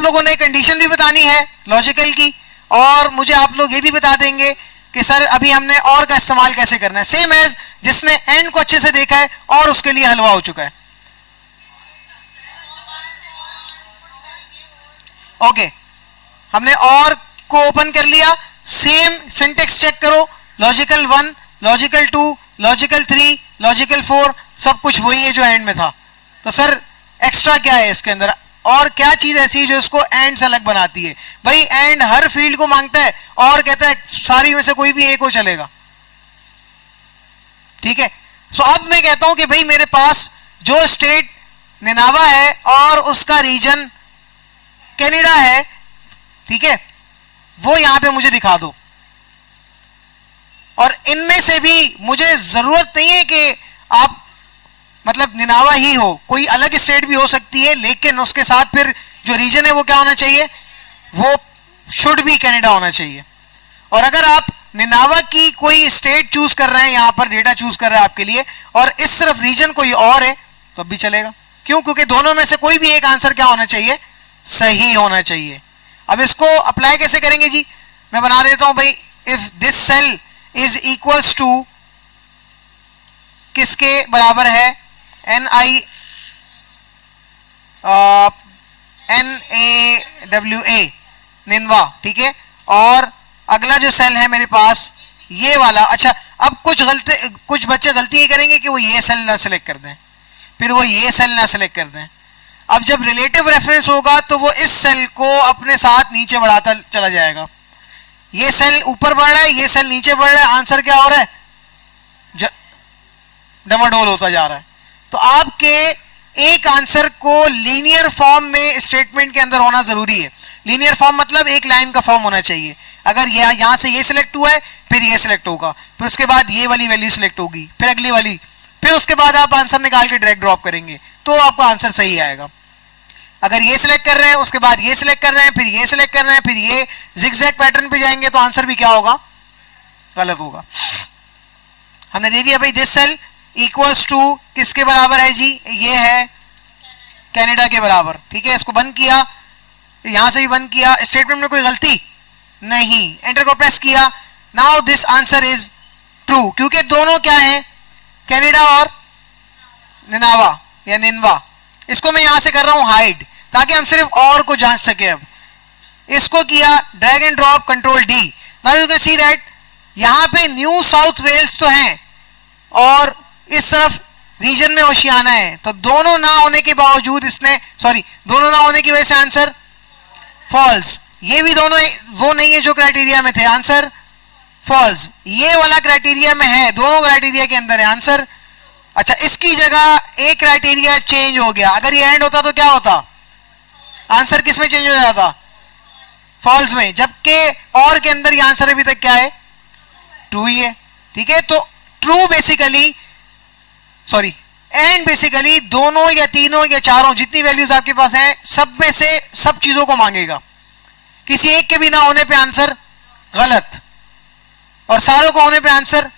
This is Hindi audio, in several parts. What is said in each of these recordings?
आप लोगों ने कंडीशन भी बतानी है लॉजिकल की, और मुझे आप लोग ये भी बता देंगे कि सर अभी हमने और का इस्तेमाल कैसे करना है, सेम एज जिसने एंड को अच्छे से देखा है और उसके लिए हलवा हो चुका है। ओके, हमने और को ओपन कर लिया, सेम सिंटेक्स चेक करो, लॉजिकल 1, लॉजिकल 2, लॉजिकल 3, लॉजिकल 4, सब कुछ वही है जो एंड में था। तो सर एक्स्ट्रा क्या है इसके अंदर, और क्या चीज ऐसी है जो इसको एंड से अलग बनाती है? भाई एंड हर फील्ड को मांगता है और कहता है सारी में से कोई भी एक हो चलेगा, ठीक है। सो अब मैं कहता हूं कि भाई मेरे पास जो स्टेट निनावा है और उसका रीजन कनाडा है, ठीक है, वो यहां पे मुझे दिखा दो। और इनमें से भी मुझे जरूरत नहीं है कि आप मतलब निनावा ही हो, कोई अलग स्टेट भी हो सकती है, लेकिन उसके साथ फिर जो रीजन है वो क्या होना चाहिए, वो शुड भी कनाडा होना चाहिए। और अगर आप निनावा की कोई स्टेट चूज कर रहे हैं, यहां पर डेटा चूज कर रहे हैं आपके लिए, और इस तरफ रीजन कोई और है, तो भी चलेगा। क्यों? क्योंकि दोनों में से कोई भी एक आंसर क्या होना चाहिए, सही होना चाहिए। अब इसको अप्लाई कैसे करेंगे जी, मैं बना देता हूं भाई, if this cell is equals to किसके बराबर है, NAWA, निन्वा, ठीक है। और अगला जो सेल है मेरे पास ये वाला, अच्छा अब कुछ बच्चे गलती ये करेंगे कि वो ये सेल ना सिलेक्ट कर दें, फिर वो ये सेल ना सिलेक्ट कर दें। अब जब रिलेटिव रेफरेंस होगा तो वो इस सेल को अपने साथ नीचे बढ़ाता चला जाएगा, ये सेल ऊपर बढ़ रहा है, ये सेल नीचे बढ़ रहा है, आंसर क्या हो रहा है, डमाडोल होता जा रहा है। तो आपके एक आंसर को लीनियर फॉर्म में स्टेटमेंट के अंदर होना जरूरी है। लीनियर फॉर्म मतलब एक लाइन का फॉर्म होना चाहिए। अगर यहां से ये सिलेक्ट हुआ है, फिर ये सिलेक्ट होगा, फिर उसके बाद ये वाली वैल्यू सिलेक्ट होगी, फिर अगली वाली, फिर उसके बाद आप आंसर निकाल के ड्रैग ड्रॉप करेंगे तो आपका आंसर सही आएगा। अगर ये सिलेक्ट कर रहे हैं, उसके बाद ये सिलेक्ट कर रहे हैं, फिर ये सिलेक्ट कर रहे हैं, फिर ये जिगजैग पैटर्न पे जाएंगे, तो आंसर भी क्या होगा, गलत होगा। हमने दे दिया भाई दिस सेल इक्वल्स टू किसके बराबर है जी, ये है कनाडा के बराबर, ठीक है। इसको बंद किया, यहां से भी बंद किया, स्टेटमेंट में कोई गलती नहीं, एंटर को प्रेस किया, now this answer is true, क्योंकि दोनों क्या है, कनाडा और निनावा या निन्वा। इसको मैं यहां से कर रहा हूं हाइड, ताकि हम सिर्फ और को जांच सके। अब इसको किया, drag and drop, control D, now you can see that यहां पे न्यू साउथ वेल्स तो है और इस तरफ रीजन में ओशियाना है, तो दोनों ना होने के बावजूद इसने, सॉरी, दोनों ना होने की वजह से आंसर फॉल्स। ये भी दोनों वो नहीं है जो क्राइटेरिया में थे, आंसर फॉल्स। ये वाला क्राइटेरिया में है, दोनों क्राइटेरिया के अंदर है, आंसर। अच्छा, इसकी जगह एक क्राइटेरिया चेंज हो गया, अगर ये एंड होता तो क्या होता, आंसर किस में चेंज हो जाता, फॉल्स में, जबकि और के अंदर ये आंसर अभी तक क्या है, ट्रू ही है, ठीक है। तो true basically, sorry, and basically दोनों या तीनों या चारों जितनी वैल्यूज आपके पास हैं, सब में से सब चीजों को मांगेगा, किसी एक के भी ना होने पे आंसर गलत और सारों को होने पे आंसर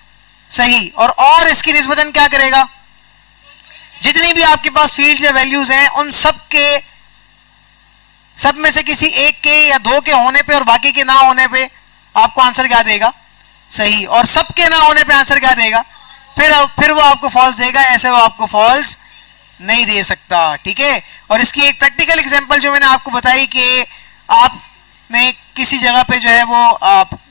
सही। और इसकी निस्बतन क्या करेगा, जितनी भी आपके पास फील्ड्स या वैल्यूज हैं उन सब में से किसी एक के या दो के होने पे और बाकी के ना होने पे आपको आंसर क्या देगा, सही, और सबके ना होने पे आंसर क्या देगा, फिर वो आपको फॉल्स देगा, ऐसे वो आपको फॉल्स नहीं दे सकता, ठीक है। और इसकी एक प्रैक्टिकल एग्जांपल जो मैंने आपको बताई कि आपने किसी जगह पे जो है वो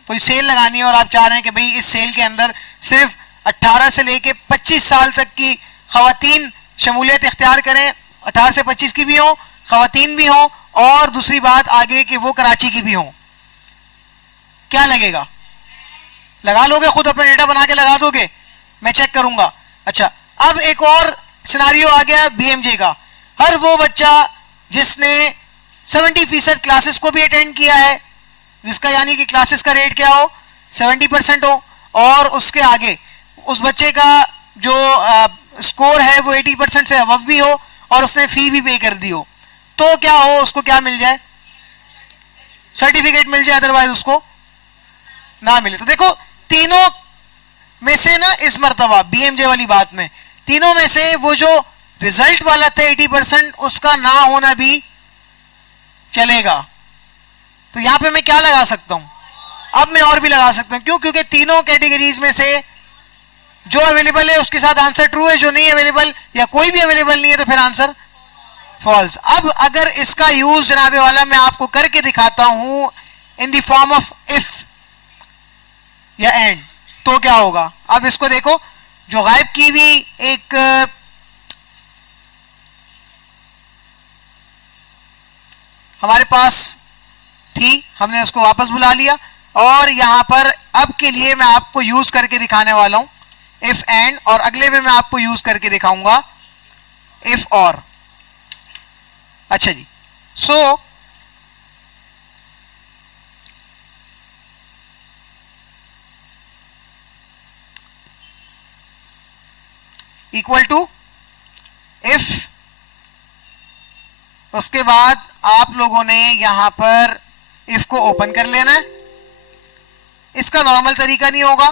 कोई सेल लगानी है और आप चाह रहे हैं कि भाई इस सेल के अंदर सिर्फ 18 से लेके 25 साल तक की खवातीन शमूलियत इख्तियार करें, 18 से 25 की भी हो, खवातीन भी हो, और दूसरी बात आगे कि वो कराची की भी हो, क्या लगेगा, लगा लोगे, खुद अपना डेटा बना के लगा दोगे, मैं चेक करूंगा। अच्छा, अब एक और सिनारियो आ गया बीएमजे का, हर वो बच्चा जिसने 70% क्लासेस को भी अटेंड किया है, जिसका यानी कि क्लासेस का रेट क्या हो, 70% हो, और उसके आगे उस बच्चे का जो स्कोर है वो 80% से अबव भी हो और उसने फी भी पे कर दी हो, तो क्या हो, उसको क्या मिल जाए, सर्टिफिकेट मिल जाए, अदरवाइज उसको ना मिले। तो देखो तीनों में से ना, इस मर्तबा बीएमजे वाली बात में तीनों में से वो जो रिजल्ट वाला था 80%, उसका ना होना भी चलेगा। आएगा तो यहां पे मैं क्या लगा सकता हूं, अब मैं और भी लगा सकता हूं। क्यों? क्योंकि तीनों कैटेगरीज में से जो अवेलेबल है उसके साथ आंसर ट्रू है, जो नहीं अवेलेबल या कोई भी अवेलेबल नहीं है तो फिर आंसर फॉल्स। अब अगर इसका यूज जनाबे वाला मैं आपको करके दिखाता हूं in the form of if या एंड, तो क्या होगा? अब इसको देखो, जो गायब की हुई एक हमारे पास थी, हमने उसको वापस बुला लिया और यहां पर अब के लिए मैं आपको यूज करके दिखाने वाला हूं इफ एंड, और अगले में मैं आपको यूज करके दिखाऊंगा इफ और। अच्छा जी, सो इक्वल टू इफ, उसके बाद आप लोगों ने यहां पर इफ को ओपन कर लेना है। इसका नॉर्मल तरीका नहीं होगा,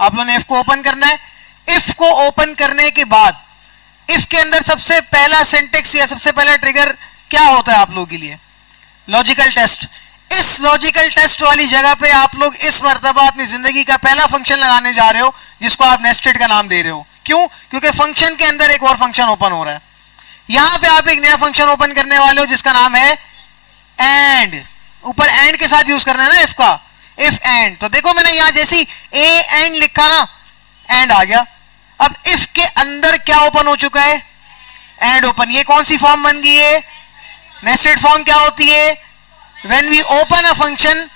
आप लोगों ने इफ को ओपन करना है। इफ को ओपन करने के बाद इफ के अंदर सबसे पहला सिंटेक्स या सबसे पहला ट्रिगर क्या होता है आप लोगों के लिए? Logical test. इस लॉजिकल टेस्ट वाली जगह पे आप लोग इस मर्तबा अपनी जिंदगी का पहला फंक्शन लगाने जा रहे हो जिसको आप नेस्टेड का नाम दे रहे हो। क्यों? क्योंकि फंक्शन के अंदर एक और फंक्शन ओपन हो रहा है। यहां पे आप एक नया फंक्शन ओपन करने वाले हो जिसका नाम है एंड। ऊपर एंड के साथ यूज करना है ना इफ का, इफ एंड। तो देखो मैंने यहां जैसी ए एंड लिखा ना, एंड आ गया। अब इफ के अंदर क्या ओपन हो चुका है? And open. ये कौन सी फॉर्म बन गई है? Nested form. क्या होती है? When we open a function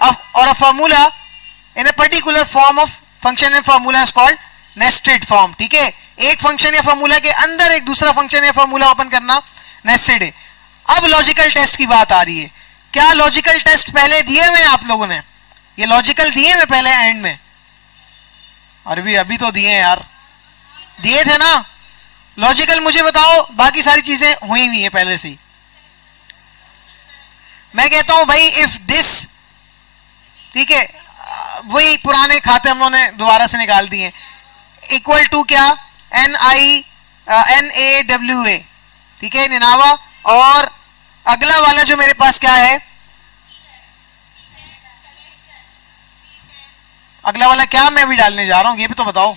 और a formula in a particular form of function and formula is called nested form. ठीक है, एक फंक्शन या फार्मूला के अंदर एक दूसरा फंक्शन या फार्मूला ओपन करना नेस्टेड है। अब लॉजिकल टेस्ट की बात आ रही है। क्या लॉजिकल टेस्ट पहले दिए हुए आप लोगों ने? ये लॉजिकल दिए हुए पहले एंड में? अभी तो दिए यार, दिए थे ना लॉजिकल। मुझे बताओ, बाकी सारी चीजें हुई हुई है पहले से ही। मैं कहता हूं भाई इफ दिस, ठीक है, वही पुराने खाते हम लोगों ने दोबारा से निकाल दिए। इक्वल टू क्या? NAWA, ठीक है, निनावा। और अगला वाला जो मेरे पास क्या है, अगला वाला क्या मैं अभी डालने जा रहा हूं ये भी तो बताओ।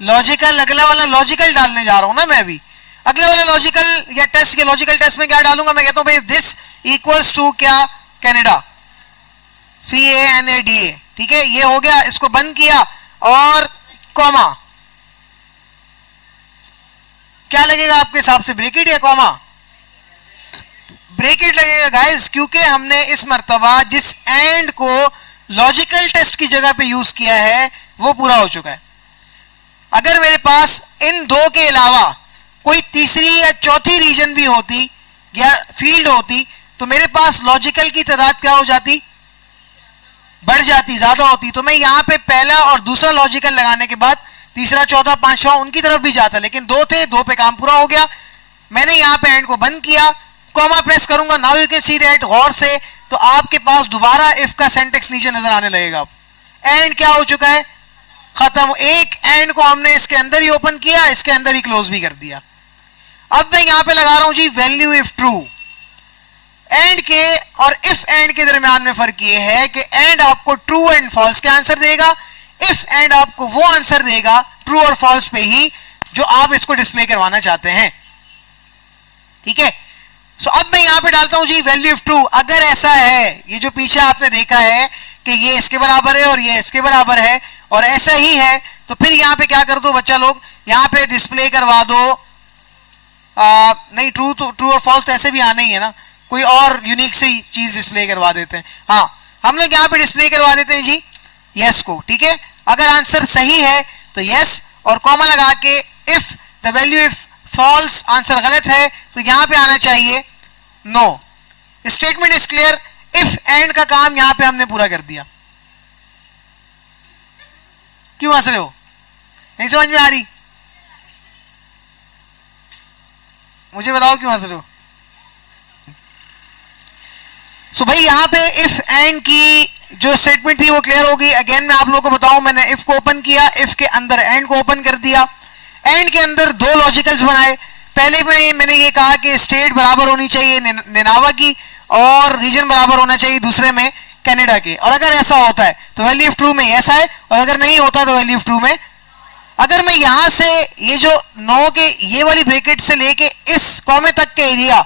लॉजिकल, अगला वाला लॉजिकल डालने जा रहा हूं ना मैं अभी। अगला वाला लॉजिकल या टेस्ट के लॉजिकल टेस्ट में क्या डालूंगा? मैं कहता हूं भाई दिस इक्वल्स टू क्या? Canada, CANADA। ठीक है, ये हो गया। इसको बंद किया और कॉमा, क्या लगेगा आपके हिसाब से? ब्रेकेट या कॉमा? ब्रेकेट लगेगा गाइस, क्योंकि हमने इस मर्तबा जिस एंड को लॉजिकल टेस्ट की जगह पे यूज किया है वो पूरा हो चुका है। अगर मेरे पास इन दो के अलावा कोई तीसरी या चौथी रीजन भी होती या फील्ड होती तो मेरे पास लॉजिकल की तादाद क्या हो जाती? बढ़ जाती, ज्यादा होती। तो मैं यहां पे पहला और दूसरा लॉजिकल लगाने के बाद तीसरा, चौथा, पांचवा उनकी तरफ भी जाता, लेकिन दो थे, दो पे काम पूरा हो गया। मैंने यहां पे एंड को बंद किया, कॉमा प्रेस करूंगा। Now you can see that, गौर से तो आपके पास दोबारा इफ का सेंटेक्स नीचे नजर आने लगेगा। एंड क्या हो चुका है? खत्म। एक एंड को हमने इसके अंदर ही ओपन किया, इसके अंदर ही क्लोज भी कर दिया। अब मैं यहां पे लगा रहा हूं जी वैल्यू इफ ट्रू। एंड के और इफ एंड के दरमियान में फर्क ये है कि एंड आपको ट्रू एंड फॉल्स के आंसर देगा, इफ एंड आपको वो आंसर देगा ट्रू और फॉल्स पे ही जो आप इसको डिस्प्ले करवाना चाहते हैं। ठीक है, सो अब मैं यहां पे डालता हूं जी वैल्यू इफ ट्रू। अगर ऐसा है, ये जो पीछे आपने देखा है कि ये इसके बराबर है और ये इसके बराबर है और ऐसा ही है, तो फिर यहां पे क्या कर दो बच्चा लोग, यहां पे डिस्प्ले करवा दो नहीं, ट्रू और फॉल्स तो ऐसे भी आना ही है ना, कोई और यूनिक सी चीज डिस्प्ले करवा देते हैं। हाँ, हम लोग यहां पे डिस्प्ले करवा देते हैं जी यस को। ठीक है, अगर आंसर सही है तो यस और कॉमा लगा के if the value if false, answer गलत है तो यहां पे आना चाहिए no. Statement is clear. If and का काम यहां पे हमने पूरा कर दिया। क्यों हंस रहे हो? नहीं समझ में आ रही? मुझे बताओ क्यों हंस रहे हो? सो भाई यहां पे इफ एंड की जो स्टेटमेंट थी वो क्लियर हो गई। अगेन मैं आप लोगों को बताऊं, मैंने इफ को ओपन किया, इफ के अंदर एंड को ओपन कर दिया। एंड के अंदर दो लॉजिकल्स बनाए, पहले मैंने ये कहा कि स्टेट बराबर होनी चाहिए निनावा की और रीजन बराबर होना चाहिए दूसरे में कनाडा के, और अगर ऐसा होता है तो वैल्यू ऑफ ट्रू में ऐसा है, और अगर नहीं होता तो वैल्यू ऑफ ट्रू में। अगर मैं यहां से ये जो 9 के ये वाली ब्रैकेट से लेके इस कॉमे तक के एरिया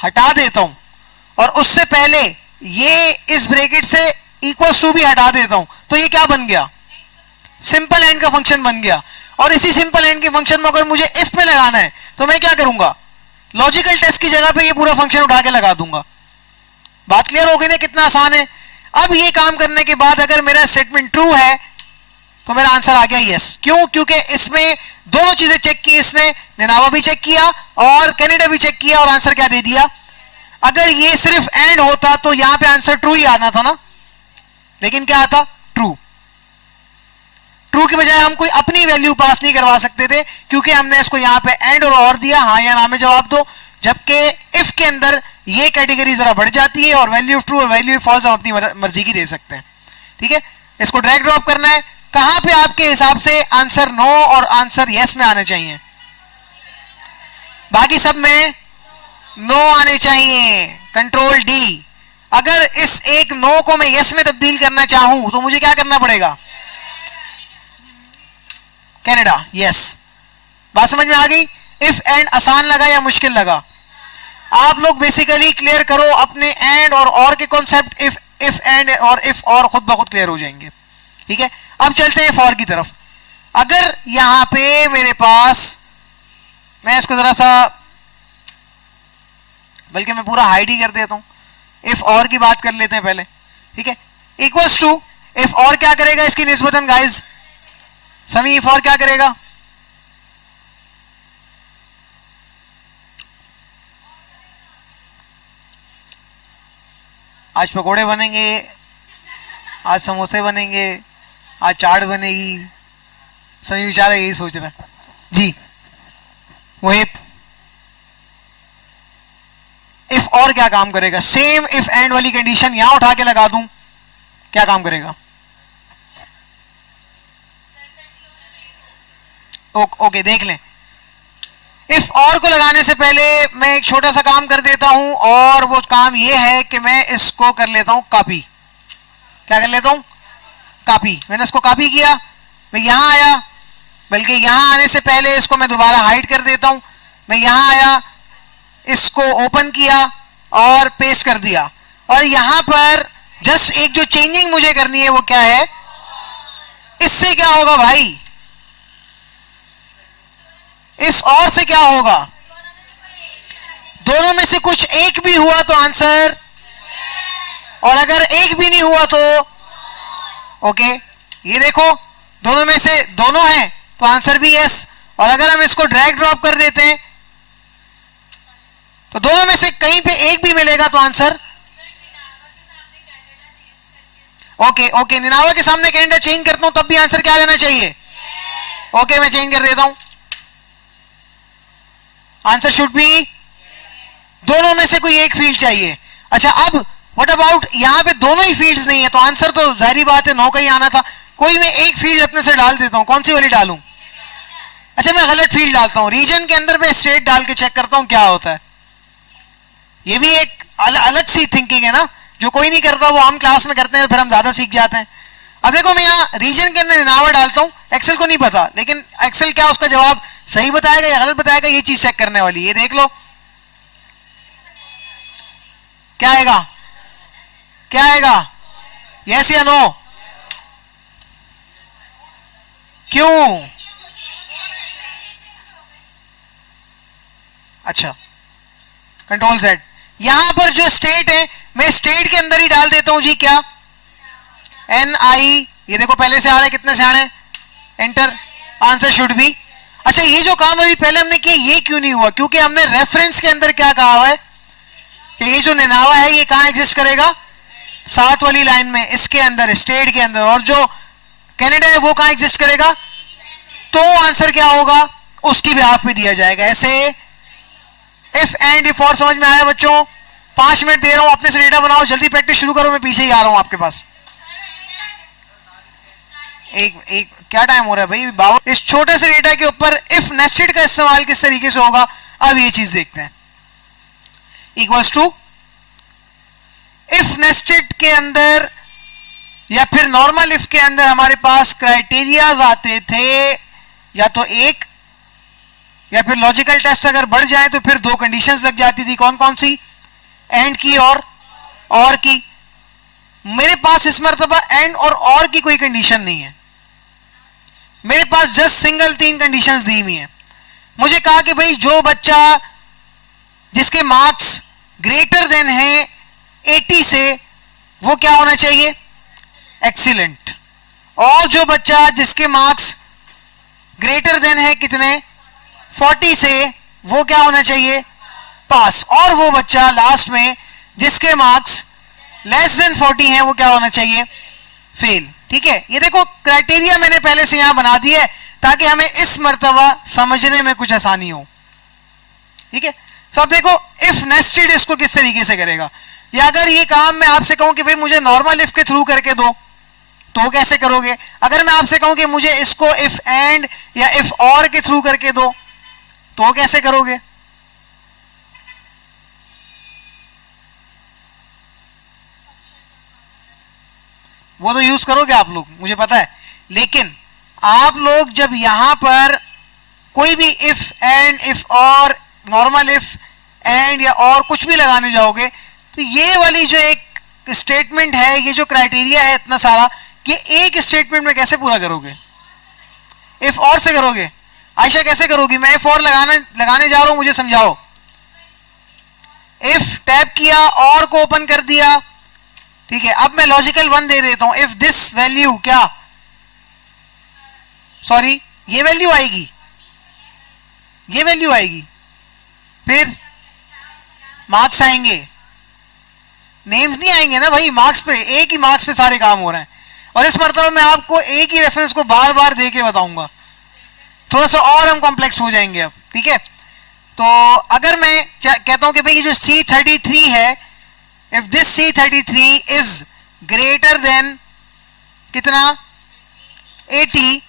हटा देता हूं और उससे पहले ये इस ब्रैकेट से इक्वल टू भी हटा देता हूं, तो ये क्या बन गया? सिंपल एंड का फंक्शन बन गया। और इसी सिंपल एंड के फंक्शन में अगर मुझे इफ में लगाना है तो मैं क्या करूंगा? लॉजिकल टेस्ट की जगह पे ये पूरा फंक्शन उठा के लगा दूंगा। बात क्लियर हो गई ना? कितना आसान है। अब ये काम करने के बाद अगर मेरा स्टेटमेंट ट्रू है तो मेरा आंसर आ गया यस। क्यों? क्योंकि इसमें दोनों चीजें चेक की, इसने निनावा भी चेक किया और कनाडा भी चेक किया और आंसर क्या दे दिया। अगर ये सिर्फ एंड होता तो यहां पे आंसर ट्रू ही आना था ना, लेकिन क्या आता? ट्रू। ट्रू की बजाय हम कोई अपनी वैल्यू पास नहीं करवा सकते थे क्योंकि हमने इसको यहां पे एंड और दिया, हाँ या ना में जवाब दो, जबकि इफ के अंदर ये कैटेगरी जरा बढ़ जाती है और वैल्यू ऑफ ट्रू और वैल्यू ऑफ फॉल्स हम अपनी मर्जी की दे सकते हैं। ठीक है, इसको ड्रैग ड्रॉप करना है। कहां पे आपके हिसाब से आंसर नो और आंसर यस में आने चाहिए? बाकी सब में नो आने चाहिए। Control D. अगर इस एक नो को मैं यस में तब्दील करना चाहूं तो मुझे क्या करना पड़ेगा? कनाडा। यस, बात समझ में आ गई? इफ एंड आसान लगा या मुश्किल लगा? आप लोग बेसिकली क्लियर करो अपने एंड और के कॉन्सेप्ट। इफ एंड और इफ और खुद ब खुद क्लियर हो जाएंगे। ठीक है, अब चलते हैं फॉर की तरफ। अगर यहां पे मेरे पास, मैं इसको जरा सा, बल्कि मैं पूरा हाइड ही कर देता हूं, इफ और की बात कर लेते हैं पहले। ठीक है, इक्वल्स टू इफ और क्या करेगा इसकी निस्बतन गाइज? समी इफ और क्या करेगा? आज पकोड़े बनेंगे, आज समोसे बनेंगे, आज चाट बनेगी। सभी बेचारा यही सोच रहा है जी। वही इफ और क्या काम करेगा? सेम इफ एंड वाली कंडीशन यहां उठा के लगा दूं, क्या काम करेगा? ओके, देख लें। इफ और को लगाने से पहले मैं एक छोटा सा काम कर देता हूं, और वो काम ये है कि मैं इसको कर लेता हूं कॉपी। क्या कर लेता हूं? कॉपी। मैंने इसको कॉपी किया, मैं यहां आया, बल्कि यहां आने से पहले इसको मैं दोबारा हाइड कर देता हूं। मैं यहां आया, इसको ओपन किया और पेस्ट कर दिया, और यहां पर जस्ट एक जो चेंजिंग मुझे करनी है वो क्या है? इससे क्या होगा भाई? इस और से क्या होगा? दोनों में से कुछ एक भी हुआ तो आंसर, और अगर एक भी नहीं हुआ तो ओके। ये देखो, दोनों में से दोनों है तो आंसर भी यस। और अगर हम इसको ड्रैग ड्रॉप कर देते हैं तो दोनों में से कहीं पे एक भी मिलेगा तो आंसर ओके। निनावा के सामने कनाडा चेंज करता हूं तब भी आंसर क्या देना चाहिए? ओके, मैं चेंज कर देता हूं। आंसर शुड बी, दोनों में से कोई एक फील्ड चाहिए। अच्छा, अब व्हाट अबाउट यहां पे दोनों ही फील्ड्स नहीं है तो आंसर तो जाहिर बात है 9 का ही आना था। कोई मैं एक फील्ड अपने से डाल देता हूं, कौन सी वाली डालूं? अच्छा, मैं गलत फील्ड डालता हूं, रीजन के अंदर मैं स्टेट डाल के चेक करता हूं क्या होता है। ये भी एक अलग सी थिंकिंग है ना, जो कोई नहीं करता वो हम क्लास में करते हैं, फिर हम ज्यादा सीख जाते हैं। अब देखो, मैं यहाँ रीजन के अंदर निनावा डालता हूं, एक्सेल को नहीं पता, लेकिन एक्सेल क्या उसका जवाब सही बताएगा या गलत बताएगा, ये चीज चेक करने वाली। ये देख लो क्या आएगा, क्या आएगा? यस या नो? क्यों? अच्छा, कंट्रोल Z। यहां पर जो स्टेट है मैं स्टेट के अंदर ही डाल देता हूं जी। क्या? NI। ये देखो पहले से आ रहा है, कितने से आ रहे हैं? एंटर। Answer should be. अच्छा, ये जो काम अभी पहले हमने किया ये क्यों नहीं हुआ? क्योंकि हमने रेफरेंस के अंदर क्या कहा हुआ है कि ये जो निनावा है ये कहां एग्जिस्ट करेगा? 7 वाली लाइन में, इसके अंदर, स्टेट के अंदर। और जो कनाडा है वो कहां एग्जिस्ट करेगा? तो आंसर क्या होगा? उसकी बिहाफ पे दिया जाएगा। ऐसे इफ एंड इफ और समझ में आया बच्चों? 5 मिनट दे रहा हूं, अपने से डेटा बनाओ, जल्दी प्रैक्टिस शुरू करो, मैं पीछे ही आ रहा हूं आपके पास। एक क्या टाइम हो रहा है भाई? इस छोटे से डेटा के ऊपर इफ नेस्टेड का इस्तेमाल किस तरीके से होगा अब ये चीज देखते हैं, इक्वल्स टू इफ नेस्टेड के अंदर या फिर नॉर्मल इफ के अंदर हमारे पास क्राइटेरियाज आते थे, या तो एक या फिर लॉजिकल टेस्ट अगर बढ़ जाए तो फिर दो कंडीशंस लग जाती थी। कौन कौन सी? एंड की और की। मेरे पास इस मर्तबा एंड और की कोई कंडीशन नहीं है, मेरे पास जस्ट सिंगल 3 कंडीशंस दी हुई हैं। मुझे कहा कि भाई जो बच्चा जिसके मार्क्स ग्रेटर देन है 80 से, वो क्या होना चाहिए? एक्सीलेंट। और जो बच्चा जिसके मार्क्स ग्रेटर देन है कितने? 40 से, वो क्या होना चाहिए? पास। और वो बच्चा लास्ट में जिसके मार्क्स लेस देन 40 हैं, वो क्या होना चाहिए? फेल। ठीक है, ये देखो क्राइटेरिया मैंने पहले से यहां बना दिया है ताकि हमें इस मर्तबा समझने में कुछ आसानी हो। ठीक है, तो अब देखो इफ नेस्टेड इसको किस तरीके से करेगा, या अगर ये काम मैं आपसे कहूं कि भाई मुझे नॉर्मल इफ के थ्रू करके दो, तो कैसे करोगे? अगर मैं आपसे कहूं कि मुझे इसको इफ एंड या इफ और के थ्रू करके दो, तो कैसे करोगे? वो तो यूज करोगे आप लोग, मुझे पता है, लेकिन आप लोग जब यहां पर कोई भी इफ एंड इफ और नॉर्मल इफ एंड या और कुछ भी लगाने जाओगे, तो ये वाली जो एक स्टेटमेंट है, ये जो क्राइटेरिया है इतना सारा, ये एक स्टेटमेंट में कैसे पूरा करोगे? इफ और से करोगे। आयशा कैसे करोगी? मैं इफ और लगाने जा रहा हूं, मुझे समझाओ। इफ टैप किया और को ओपन कर दिया, ठीक है, अब मैं लॉजिकल 1 दे देता हूं। इफ दिस वैल्यू क्या, सॉरी, ये वैल्यू आएगी, ये वैल्यू आएगी, फिर मार्क्स आएंगे, नेम्स नहीं आएंगे ना भाई, मार्क्स पे, एक ही मार्क्स पे सारे काम हो रहे हैं। और इस मर्तबा मैं आपको एक ही रेफरेंस को बार बार दे के बताऊंगा, थोड़ा सा और हम कॉम्प्लेक्स हो जाएंगे अब। ठीक है, तो अगर मैं कहता हूं कि भाई ये जो C33 है, if this C33 is greater than कितना? 80,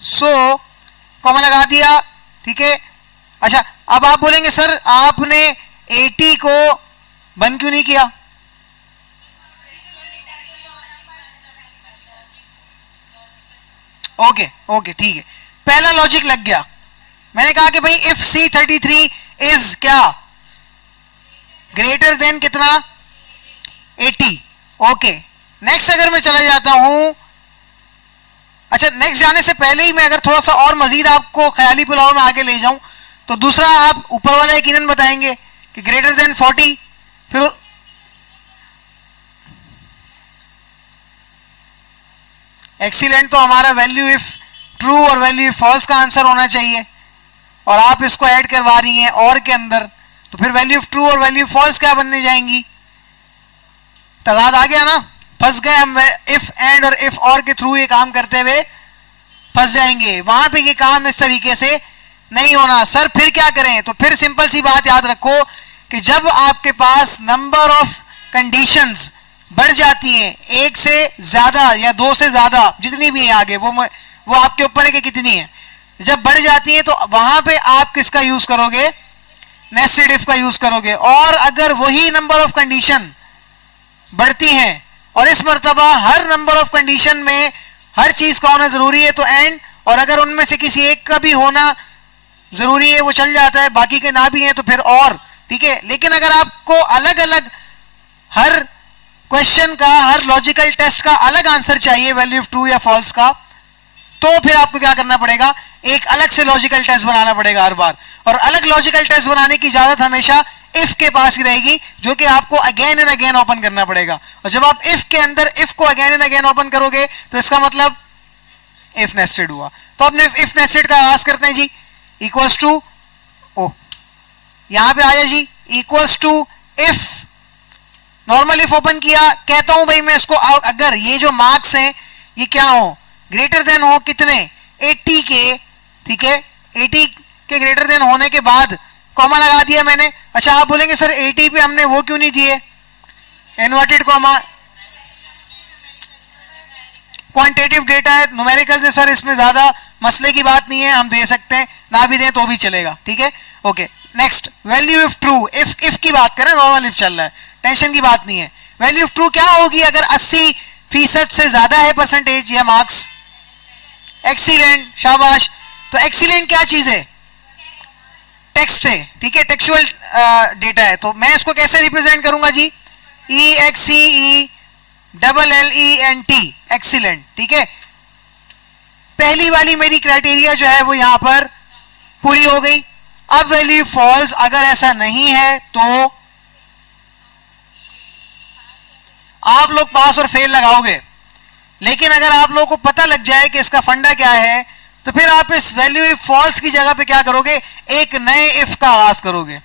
सो कॉमा लगा दिया। ठीक है, अच्छा अब आप बोलेंगे सर आपने 80 को बंद क्यों नहीं किया? ओके ओके, ठीक है, पहला लॉजिक लग गया। मैंने कहा कि भाई इफ C33 इज क्या? ग्रेटर देन कितना? 80। ओके, नेक्स्ट अगर मैं चला जाता हूं, अच्छा नेक्स्ट जाने से पहले ही मैं अगर थोड़ा सा और मजीद आपको ख्याली पुलाव में आगे ले जाऊं, तो दूसरा आप ऊपर वाला यकीनन बताएंगे कि ग्रेटर देन 40, फिर एक्सीलेंट तो हमारा वैल्यू इफ ट्रू और वैल्यू इफ फॉल्स का आंसर होना चाहिए, और आप इसको ऐड करवा रही हैं और के अंदर, तो फिर वैल्यू इफ ट्रू और वैल्यू फॉल्स क्या बनने जाएंगी? तादाद आ गया ना, फंस गए हम, इफ एंड और इफ और के थ्रू ये काम करते हुए फंस जाएंगे। वहां पे ये काम इस तरीके से नहीं होना। सर फिर क्या करें? तो फिर सिंपल सी बात याद रखो कि जब आपके पास नंबर ऑफ कंडीशंस बढ़ जाती हैं, एक से ज्यादा या दो से ज्यादा, जितनी भी है आगे, वो आपके ऊपर है कि कितनी है, जब बढ़ जाती है तो वहां पे आप किसका यूज करोगे? नेस्टेड इफ का यूज करोगे। और अगर वही नंबर ऑफ कंडीशन बढ़ती हैं, और इस मर्तबा हर नंबर ऑफ कंडीशन में हर चीज का होना जरूरी है, तो एंड, और अगर उनमें से किसी एक का भी होना जरूरी है वो चल जाता है, बाकी के ना भी हैं तो फिर और। ठीक है, लेकिन अगर आपको अलग अलग हर क्वेश्चन का, हर लॉजिकल टेस्ट का अलग आंसर चाहिए, वैल्यू ऑफ ट्रू या फॉल्स का, तो फिर आपको क्या करना पड़ेगा? एक अलग से लॉजिकल टेस्ट बनाना पड़ेगा हर बार। और अलग लॉजिकल टेस्ट बनाने की इजाजत हमेशा इफ के पास ही रहेगी, जो कि आपको अगेन एंड अगेन ओपन करना पड़ेगा। और जब आप इफ के अंदर इफ को अगेन एंड अगेन ओपन करोगे तो इसका मतलब इफ नेस्टेड हुआ। तो अपने इफ नेस्टेड का आगाज करते हैं जी। इक्वल्स टू, ओ यहां पे आया जी, equals to if, normal if open किया, कहता हूं भाई मैं इसको, अगर ये जो मार्क्स हैं ये क्या हो? ग्रेटर देन हो कितने? 80 के। ठीक है, 80 के ग्रेटर देन होने के बाद कॉमा लगा दिया मैंने। अच्छा आप बोलेंगे सर 80 पे हमने वो क्यों नहीं दिए? इन्वर्टेड कॉमा, क्वांटिटेटिव डेटा है, न्यूमेरिकल है सर, इसमें ज्यादा मसले की बात नहीं है, हम दे सकते हैं, ना भी दें तो भी चलेगा। ठीक है, okay, next value if true, if की बात करें, नॉर्मल इफ चल रहा है, टेंशन की बात नहीं है। वैल्यू इफ ट्रू क्या होगी अगर 80% से ज्यादा है परसेंटेज या मार्क्स? एक्सीलेंट, शाबाश। तो एक्सीलेंट क्या चीज है? टेक्स्ट है, ठीक है, टेक्सुअल डेटा है। तो मैं इसको कैसे रिप्रेजेंट करूंगा जी? EXCELLENT, एक्सीलेंट, ठीक है। पहली वाली मेरी क्राइटेरिया जो है वो यहां पर पूरी हो गई। अब वैल्यू फॉल्स, अगर ऐसा नहीं है तो आप लोग पास और फेल लगाओगे, लेकिन अगर आप लोगों को पता लग जाए कि इसका फंडा क्या है तो फिर आप इस वैल्यू इफ फॉल्स की जगह पे क्या करोगे? एक नए इफ का आगाज करोगे।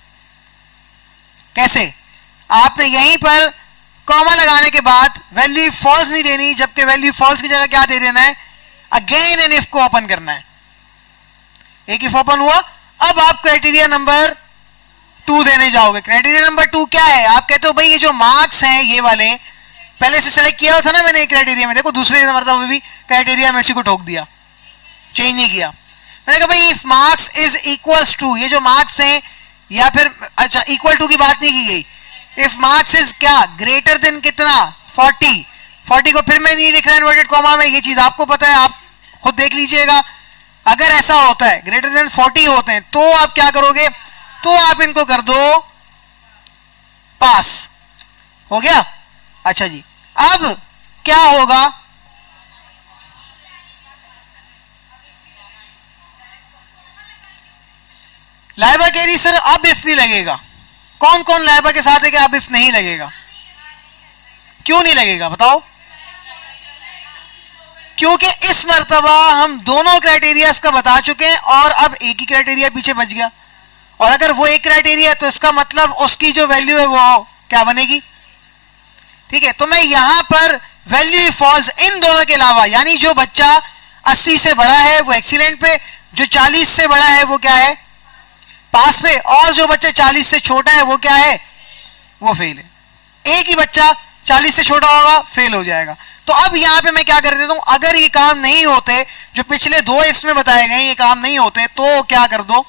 कैसे? आपने यहीं पर कॉमा लगाने के बाद वैल्यू इफ फॉल्स नहीं देनी, जबकि वैल्यू फॉल्स की जगह क्या दे देना है? अगेन एन इफ को ओपन करना है। एक इफ ओपन हुआ, अब आप क्राइटेरिया नंबर 2 देने जाओगे। क्राइटेरिया नंबर 2 क्या है? आप कहते हो भाई ये जो मार्क्स हैं ये वाले पहले से सेलेक्ट किया हुआ था ना मैंने एक क्राइटेरिया में, देखो दूसरे मतलब भी क्राइटेरिया में इसी को ठोक दिया, चेंज नहीं किया। मैंने कहा भाई if marks is equals to, ये जो मार्क्स हैं या फिर अच्छा इक्वल टू की बात नहीं की गई, इफ मार्क्स इज क्या ग्रेटर देन कितना? 40 को फिर मैं नहीं लिख रहा इन्वर्टेड कॉमा में, ये चीज आपको पता है, आप खुद देख लीजिएगा। अगर ऐसा होता है ग्रेटर देन 40 होते हैं तो आप क्या करोगे? तो आप इनको कर दो पास। हो गया? अच्छा जी, अब क्या होगा? लाइबा कह रही सर अब इफ नहीं लगेगा। कौन कौन लाइबा के साथ है कि अब इफ नहीं लगेगा? क्यों नहीं लगेगा बताओ? क्योंकि इस मर्तबा हम दोनों क्राइटेरिया का बता चुके हैं और अब एक ही क्राइटेरिया पीछे बच गया, और अगर वो एक क्राइटेरिया है तो इसका मतलब उसकी जो वैल्यू है वो क्या बनेगी? ठीक है, तो मैं यहां पर वैल्यू फॉल्स इन दोनों के अलावा, यानी जो बच्चा 80 से बड़ा है वो एक्सीलेंट पे, जो 40 से बड़ा है वो क्या है? पास पे, और जो बच्चा 40 से छोटा है वो क्या है? वो फेल है। एक ही बच्चा 40 से छोटा होगा, फेल हो जाएगा। तो अब यहां पे मैं क्या कर देता हूं, अगर ये काम नहीं होते जो पिछले 2 इफ्स में बताए गए ये काम नहीं होते तो क्या कर दो?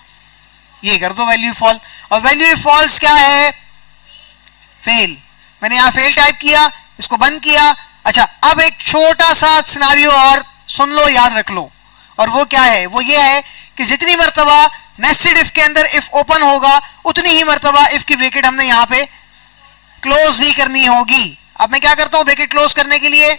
ये कर दो वैल्यू फॉल। और वैल्यू फॉल्स क्या है? फेल। मैंने यहां फेल टाइप किया, इसको बंद किया। अच्छा, अब एक छोटा सा सिनारियो और सुन लो, याद रख लो, और वो क्या है? वो ये है कि जितनी मर्तबा नेस्टेड इफ के अंदर इफ ओपन होगा उतनी ही मर्तबा इफ की ब्रैकेट हमने यहां पे क्लोज भी करनी होगी। अब मैं क्या करता हूं, ब्रैकेट क्लोज करने के लिए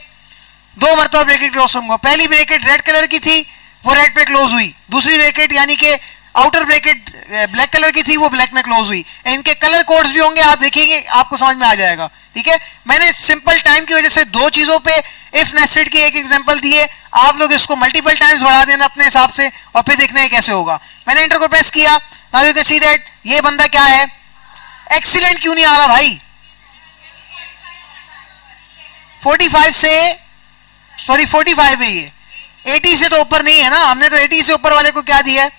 2 मर्तबा ब्रैकेट क्लोज करूंगा। पहली ब्रैकेट रेड कलर की थी, वो रेड पे क्लोज हुई। दूसरी ब्रैकेट यानी कि आउटर ब्रैकेट ब्लैक कलर की थी, वो ब्लैक में क्लोज हुई। इनके कलर कोड्स भी होंगे, आप देखेंगे आपको समझ में आ जाएगा। ठीक है, मैंने सिंपल टाइम की वजह से 2 चीजों पे इफ नेस्टेड की एक एग्जांपल दिए, आप लोग इसको मल्टीपल टाइम्स बढ़ा देना अपने हिसाब से और फिर देखना है कैसे होगा। मैंने एंटर को प्रेस किया, now you can see that ये बंदा क्या है? एक्सीलेंट। क्यों नहीं आ रहा भाई? 45 से, सॉरी 45 है ये, 80 से तो ऊपर नहीं है ना, हमने तो 80 से ऊपर वाले को क्या दिया है?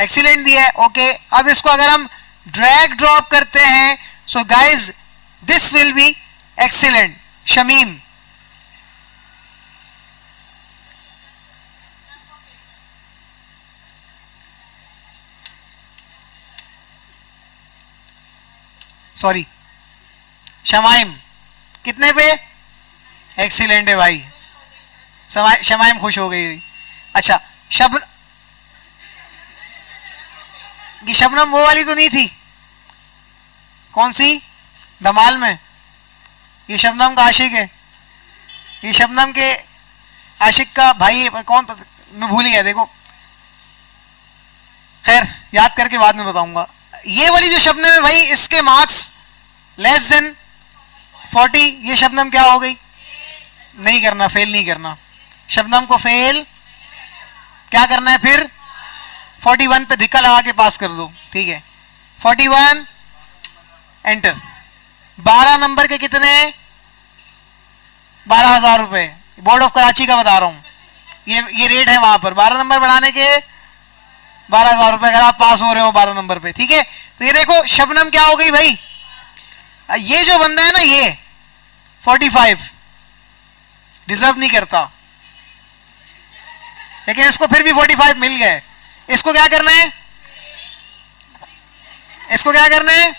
एक्सीलेंट दिया है। ओके, अब इसको अगर हम ड्रैग ड्रॉप करते हैं, so guys this will be excellent. Shamim, sorry Shamaim, कितने पे? एक्सीलेंट है भाई। शमाइम खुश हो गई। अच्छा, ये शबनम वो वाली तो नहीं थी? कौन सी? धमाल में। ये शबनम का आशिक है, ये शबनम के आशिक का भाई कौन, मैं भूल गया देखो, खैर याद करके बाद में बताऊंगा। ये वाली जो शबनम है भाई, इसके मार्क्स लेस देन 40, ये शबनम क्या हो गई? नहीं करना, फेल नहीं करना। शबनम को फेल क्या करना है? फिर 41 पे धिक्का लगा के पास कर दो। ठीक है, 41 एंटर। 12 नंबर के कितने? 12,000 रुपए। बोर्ड ऑफ कराची का बता रहा हूं, ये रेट है वहां पर। 12 नंबर बढ़ाने के 12,000 रुपए, अगर आप पास हो रहे हो 12 नंबर पे। ठीक है, तो ये देखो शबनम क्या हो गई भाई? ये जो बंदा है ना, ये 45 डिजर्व नहीं करता, लेकिन इसको फिर भी 45 मिल गए। इसको क्या करना है? इसको क्या करना है,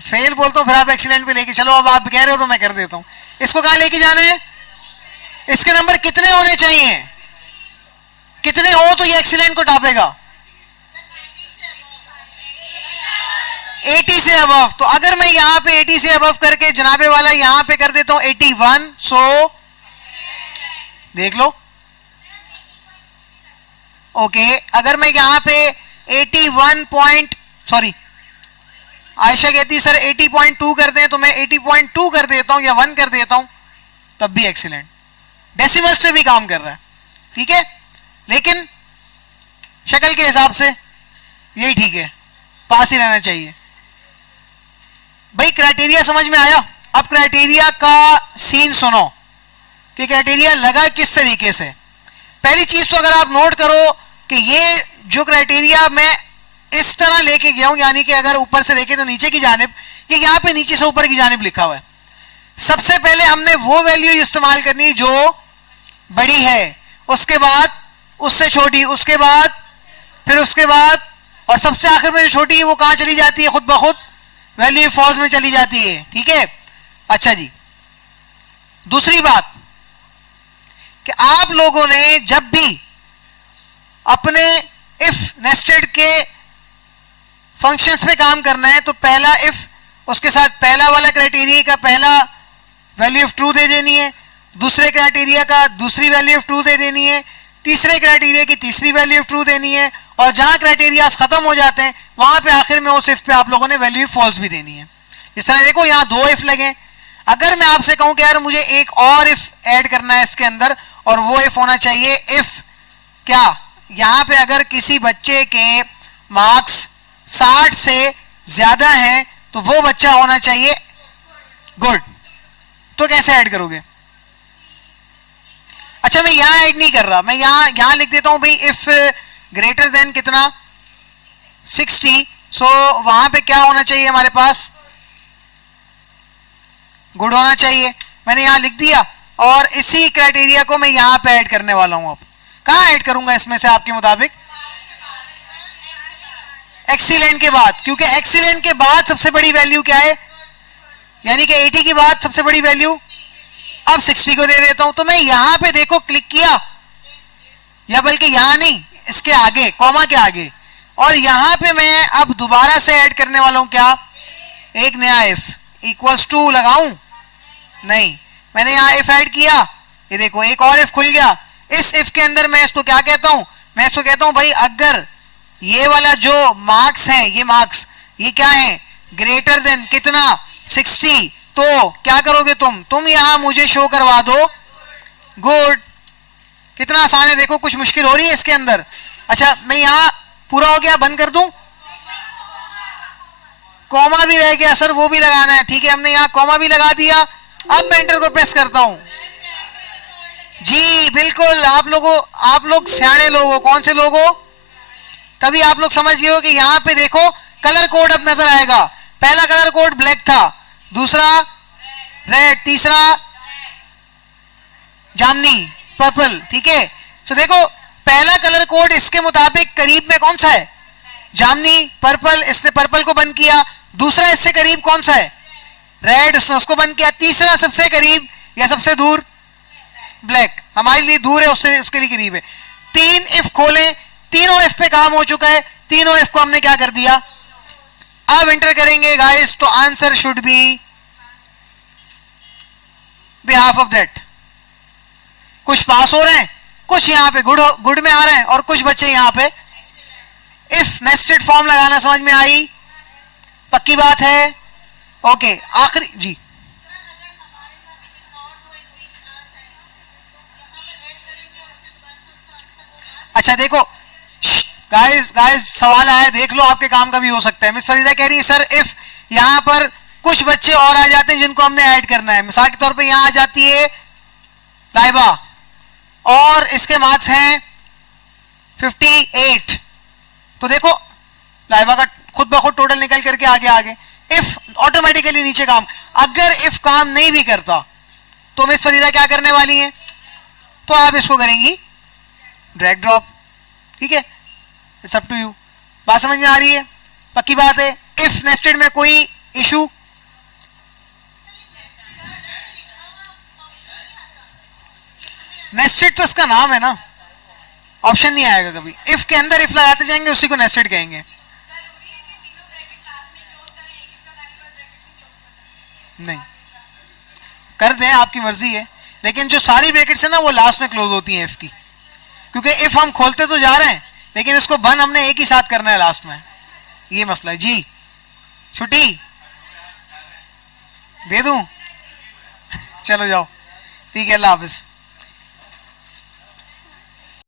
फेल बोलता हूं, फिर आप एक्सीलेंट पे लेके चलो। अब आप कह रहे हो तो मैं कर देता हूं। इसको कहां लेके जाना है, इसके नंबर कितने होने चाहिए, कितने हो तो ये एक्सीलेंट को टापेगा, 80 से अबव। तो अगर मैं यहां पे 80 से अबव करके जनाबे वाला यहां पे कर देता हूं 81, सो देख लो। ओके, अगर मैं यहां पे 81 पॉइंट, सॉरी आयशा कहती है सर 80.2 कर दें, तो मैं 80.2 कर देता हूं या 1 कर देता हूं, तब भी एक्सीलेंट, डेसिमल से भी काम कर रहा है, ठीक है। लेकिन शक्ल के हिसाब से यही ठीक है, पास ही रहना चाहिए भाई। क्राइटेरिया समझ में आया। अब क्राइटेरिया का सीन सुनो कि क्राइटेरिया लगा किस तरीके से। पहली चीज तो अगर आप नोट करो कि ये जो क्राइटेरिया मैं इस तरह लेके गया हूं, यानी कि अगर ऊपर से देखें तो नीचे की जानिब, कि यहां पे नीचे से ऊपर की जानिब लिखा हुआ है। सबसे पहले हमने वो वैल्यू इस्तेमाल करनी जो बड़ी है, उसके बाद उससे छोटी, उसके बाद फिर उसके बाद, और सबसे आखिर में जो छोटी है वो कहां चली जाती है, खुद ब खुद वैल्यू फॉल्स में चली जाती है, ठीक है। अच्छा जी, दूसरी बात कि आप लोगों ने जब भी अपने इफ नेस्टेड के फंक्शंस पे काम करना है तो पहला इफ, उसके साथ पहला वाला क्राइटेरिया का पहला वैल्यू ऑफ ट्रू दे देनी है, दूसरे क्राइटेरिया का दूसरी वैल्यू ऑफ ट्रू दे देनी है, तीसरे क्राइटेरिया की तीसरी वैल्यू ऑफ ट्रू देनी है, और जहां क्राइटेरिया खत्म हो जाते हैं वहां पे आखिर में उस इफ पे आप लोगों ने वैल्यू फॉल्स भी देनी है। इस तरह देखो यहां 2 इफ लगे। अगर मैं आपसे कहूं कि यार मुझे एक और इफ ऐड करना है इसके अंदर, और वो इफ होना चाहिए इफ क्या, यहां पे अगर किसी बच्चे के मार्क्स 60 से ज्यादा हैं तो वो बच्चा होना चाहिए गुड, तो कैसे ऐड करोगे? अच्छा, मैं यहां ऐड नहीं कर रहा, मैं यहां लिख देता हूं भाई इफ ग्रेटर देन कितना 60, सो वहां पे क्या होना चाहिए हमारे पास, गुड होना चाहिए। मैंने यहां लिख दिया और इसी क्राइटेरिया को मैं यहां पे ऐड करने वाला हूं। अब कहां ऐड करूंगा इसमें से आपके मुताबिक? एक्सीलेंट के बाद, क्योंकि एक्सीलेंट के बाद सबसे बड़ी वैल्यू क्या है, यानी कि 80 के बाद सबसे बड़ी वैल्यू, अब 60 को दे देता हूं। तो मैं यहां पे देखो क्लिक किया, या बल्कि यहां नहीं, इसके आगे, कॉमा के आगे, और यहां पे मैं अब दोबारा से ऐड करने वाला हूं क्या, एक नया इफ इक्वल्स टू लगाऊं, नहीं, मैंने यहां इफ ऐड किया, ये देखो एक और इफ खुल गया। इस इफ के अंदर मैं इसको क्या कहता हूं, मैं इसको कहता हूं भाई अगर ये वाला जो मार्क्स है, ये मार्क्स ये क्या है, ग्रेटर देन कितना 60, तो क्या करोगे तुम यहां मुझे शो करवा दो गुड। कितना आसान है, देखो कुछ मुश्किल हो रही है इसके अंदर। अच्छा, मैं यहां पूरा हो गया, बंद कर दूं, कॉमा भी रह गया सर, वो भी लगाना है, ठीक है, हमने यहां कॉमा भी लगा दिया। अब मैं एंटर को प्रेस करता हूं, जी बिल्कुल, आप लोग सियाने लोग हो। कौन से लोग हो? तभी आप लोग समझ गए हो कि यहां पे देखो कलर कोड अब नजर आएगा। पहला कलर कोड ब्लैक था, दूसरा रेड, तीसरा जामनी पर्पल, ठीक है। तो देखो पहला कलर कोड इसके मुताबिक करीब में कौन सा है, जामनी, पर्पल, इसने पर्पल को बंद किया। दूसरा इससे करीब कौन सा है, रेड, उसने उसको बंद किया। तीसरा सबसे करीब या सबसे दूर, ब्लैक, हमारे लिए दूर है, उसके लिए करीब है। 3 इफ खोलें, तीनों इफ पे काम हो चुका है, तीनों इफ को हमने क्या कर दिया, अब एंटर करेंगे गाइस, तो answer should be behalf of that. कुछ पास हो रहे हैं, कुछ यहां पे गुड में आ रहे हैं, और कुछ बच्चे यहां पे इफ नेस्टेड फॉर्म लगाना समझ में आई, पक्की बात है। ओके, आखिरी जी, अच्छा देखो गाइस सवाल आया, देख लो, आपके काम का भी हो सकता है। मिस फरीदा कह रही है सर इफ यहां पर कुछ बच्चे और आ जाते हैं जिनको हमने ऐड करना है, मिसाल के तौर पे यहां आ जाती है लाइबा और इसके मार्क्स हैं 58, तो देखो लाइबा का खुद ब खुद टोटल निकल करके आगे इफ ऑटोमेटिकली नीचे काम। अगर इफ काम नहीं भी करता तो मिस फरीदा क्या करने वाली है, तो आप इसको करेंगी ड्रैग ड्रॉप, ठीक है, इट्स अप टू यू। बात समझ में आ रही है? पक्की बात है। इफ नेस्टेड में कोई इशू? नेस्टेड तो इसका नाम है ना, ऑप्शन नहीं आएगा कभी। इफ के अंदर इफ लगाते जाएंगे उसी को नेस्टेड कहेंगे। नहीं, कर दें, आपकी मर्जी है, लेकिन जो सारी ब्रैकेट्स है ना वो लास्ट में क्लोज होती हैं इफ की, क्योंकि इफ हम खोलते तो जा रहे हैं लेकिन इसको बंद हमने एक ही साथ करना है लास्ट में, ये मसला है जी। छुट्टी दे दूं? चलो जाओ, ठीक है, अल्लाह हाफिज।